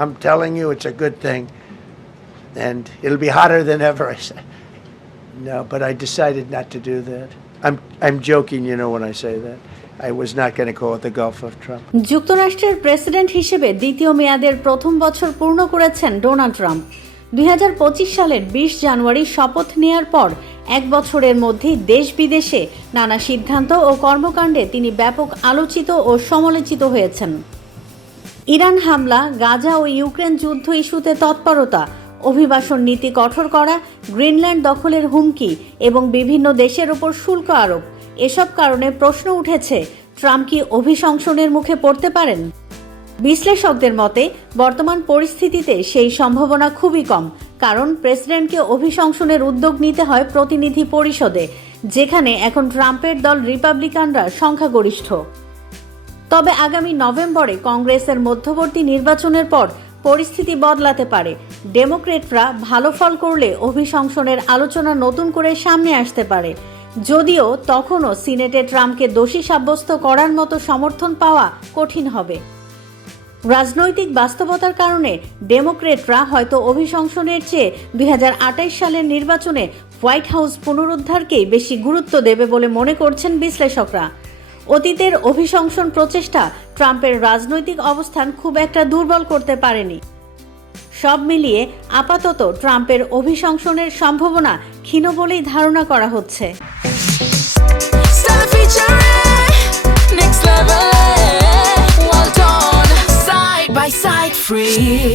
I'm telling you, it's a good thing, and it'll be hotter than ever. I said, no, but I decided not to do that. I'm joking, when I say that. I was not going to call it the Gulf of Trump. যুক্তরাষ্ট্রের president হিসেবে দ্বিতীয় মেয়াদের প্রথম বছর পূর্ণ করেছেন Donald Trump. 2025 সালের 20 জানুয়ারি শপথ নেয়ার পর এক বছরের মধ্যেই দেশ বিদেশে নানা সিদ্ধান্ত ও কর্মকাণ্ডে তিনি ব্যাপক আলোচিত ও সমালোচিত হয়েছেন। ইরান হামলা, গাজা ও ইউক্রেন যুদ্ধ ইস্যুতে তৎপরতা, অভিবাসন নীতি কঠোর করা, গ্রিনল্যান্ড দখলের হুমকি এবং বিভিন্ন দেশের ওপর শুল্ক আরোপ, এসব কারণে প্রশ্ন উঠেছে ট্রাম্প কি অভিশংসনের মুখে পড়তে পারেন? বিশ্লেষকদের মতে বর্তমান পরিস্থিতিতে সেই সম্ভাবনা খুবই কম, কারণ প্রেসিডেন্টকে অভিশংসনের উদ্যোগ নিতে হয় প্রতিনিধি পরিষদে, যেখানে এখন ট্রাম্পের দল রিপাবলিকানরা সংখ্যাগরিষ্ঠ। তবে আগামী নভেম্বরে কংগ্রেসের মধ্যবর্তী নির্বাচনের পর পরিস্থিতি বদলাতে পারে। ডেমোক্রেটরা ভালো ফল করলে অভিশংসনের আলোচনা নতুন করে সামনে আসতে পারে, যদিও তখনও সিনেটে ট্রাম্পকে দোষী সাব্যস্ত করার মতো সমর্থন পাওয়া কঠিন হবে। রাজনৈতিক বাস্তবতার কারণে ডেমোক্রেটরা হয়তো অভিশংসনের চেয়ে 2028 সালের নির্বাচনে হোয়াইট হাউস পুনরুদ্ধারকেই বেশি গুরুত্ব দেবে বলে মনে করছেন বিশ্লেষকরা। অতীতের অভিশংসন প্রচেষ্টা ট্রাম্পের রাজনৈতিক অবস্থান খুব একটা দুর্বল করতে পারেনি। সব মিলিয়ে আপাতত ট্রাম্পের অভিশংসনের সম্ভাবনা ক্ষীণ বলেই ধারণা করা হচ্ছে। Side by side, free.